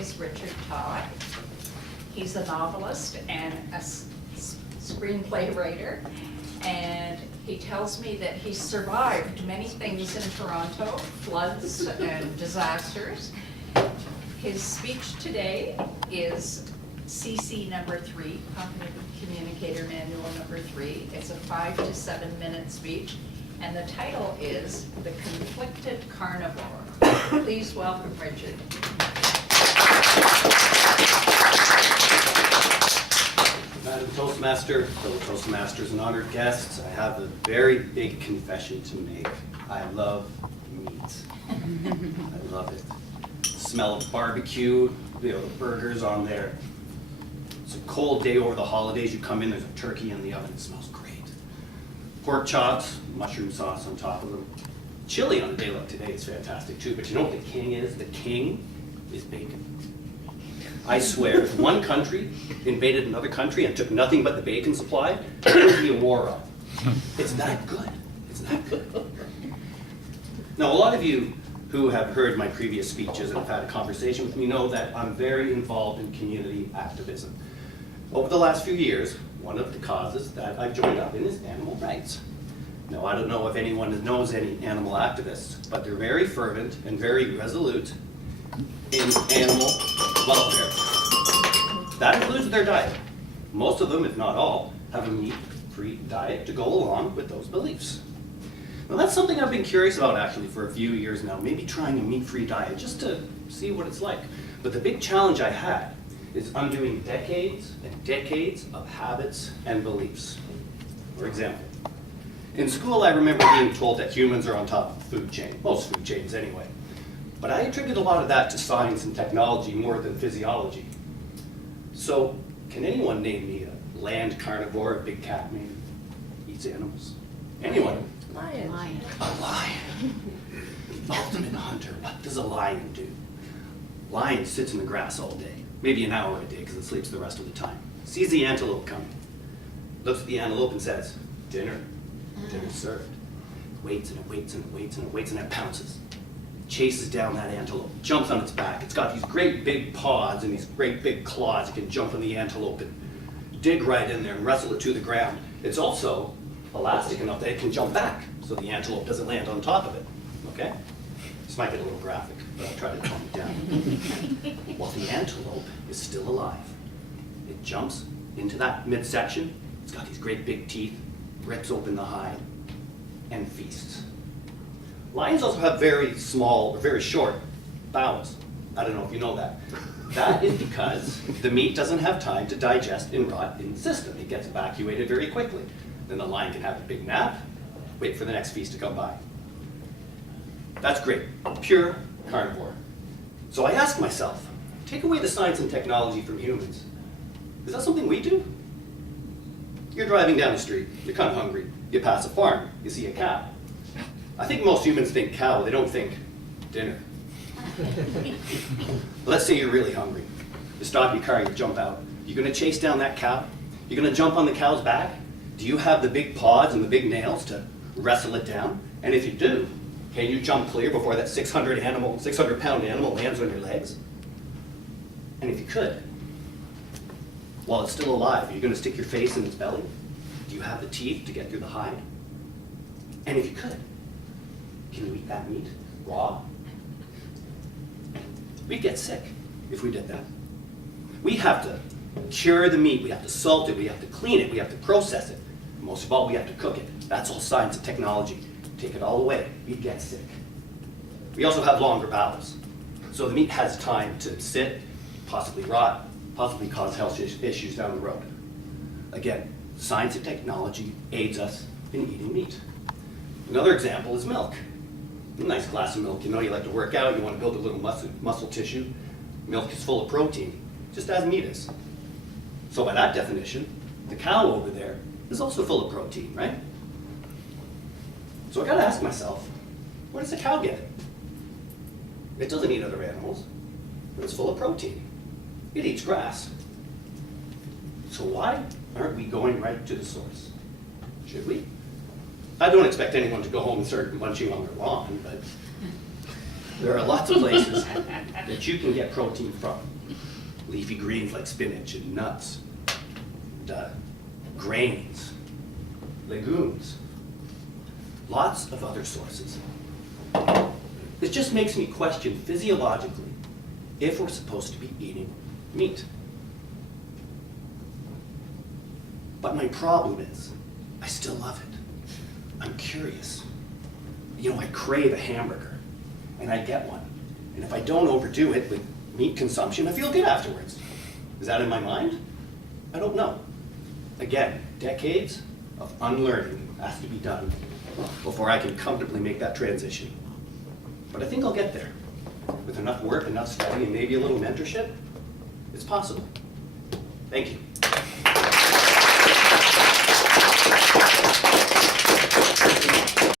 is Richard Todd. He's a novelist and a screenplay writer, and he tells me that he survived many things in Toronto, floods and disasters. His speech today is CC number 3, Communicator Manual number 3. It's a 5 to 7 minute speech, and the title is The Conflicted Carnivore. Please welcome Richard. Madam Toastmaster, fellow Toastmasters and honored guests, I have a very big confession to make. I love meat. I love it. The smell of barbecue, the burgers on there. It's a cold day over the holidays. You come in, there's a turkey in the oven. It smells great. Pork chops, mushroom sauce on top of them. Chili on a day like today is fantastic too, but you know what the king is? The king is bacon. I swear, if one country invaded another country and took nothing but the bacon supply, there would be a war on. It's that good. It's that good. Now, a lot of you who have heard my previous speeches and have had a conversation with me know that I'm very involved in community activism. Over the last few years, one of the causes that I've joined up in is animal rights. Now, I don't know if anyone knows any animal activists, but they're very fervent and very resolute in animal welfare. That includes their diet. Most of them, if not all, have a meat-free diet to go along with those beliefs. Now that's something I've been curious about actually for a few years now, maybe trying a meat-free diet just to see what it's like. But the big challenge I had is undoing decades and decades of habits and beliefs. For example, in school I remember being told that humans are on top of the food chain, most food chains anyway. But I attribute a lot of that to science and technology more than physiology. So, can anyone name me a land carnivore, a big cat maybe? Eats animals? Anyone? Lion. A lion. The ultimate hunter. What does a lion do? Lion sits in the grass all day, maybe an hour a day because it sleeps the rest of the time. Sees the antelope coming, looks at the antelope and says, dinner, dinner's served. Waits and it waits and it waits and it waits and it pounces. Chases down that antelope, jumps on its back. It's got these great big paws and these great big claws. It can jump on the antelope and dig right in there and wrestle it to the ground. It's also elastic enough that it can jump back so the antelope doesn't land on top of it, okay? This might get a little graphic, but I'll try to calm it down. While the antelope is still alive, it jumps into that midsection. It's got these great big teeth, rips open the hide, and feasts. Lions also have very small, or very short bowels. I don't know if you know that. That is because the meat doesn't have time to digest and rot in the system. It gets evacuated very quickly. Then the lion can have a big nap, wait for the next feast to come by. That's great, pure carnivore. So I ask myself, take away the science and technology from humans. Is that something we do? You're driving down the street, you're kind of hungry, you pass a farm, you see a cow. I think most humans think cow, they don't think dinner. Let's say you're really hungry. You stop your car, you jump out. You're gonna chase down that cow? You're gonna jump on the cow's back? Do you have the big paws and the big nails to wrestle it down? And if you do, can you jump clear before that 600-pound animal lands on your legs? And if you could, while it's still alive, are you gonna stick your face in its belly? Do you have the teeth to get through the hide? And if you could, can you eat that meat raw? We'd get sick if we did that. We have to cure the meat, we have to salt it, we have to clean it, we have to process it. Most of all, we have to cook it. That's all science and technology. Take it all away, we'd get sick. We also have longer bowels. So the meat has time to sit, possibly rot, possibly cause health issues down the road. Again, science and technology aids us in eating meat. Another example is milk. A nice glass of milk, you know you like to work out, you want to build a little muscle tissue. Milk is full of protein, just as meat is. So by that definition, the cow over there is also full of protein, right? So I gotta ask myself, where does the cow get it? It doesn't eat other animals, but it's full of protein. It eats grass. So why aren't we going right to the source? Should we? I don't expect anyone to go home and start munching on their lawn, but There are lots of places that you can get protein from. Leafy greens like spinach and nuts, and, grains, legumes, lots of other sources. It just makes me question physiologically if we're supposed to be eating meat. But my problem is, I still love it. I'm curious. You know, I crave a hamburger, and I get one. And if I don't overdo it with meat consumption, I feel good afterwards. Is that in my mind? I don't know. Again, decades of unlearning has to be done before I can comfortably make that transition. But I think I'll get there. With enough work, enough study, and maybe a little mentorship, it's possible. Thank you.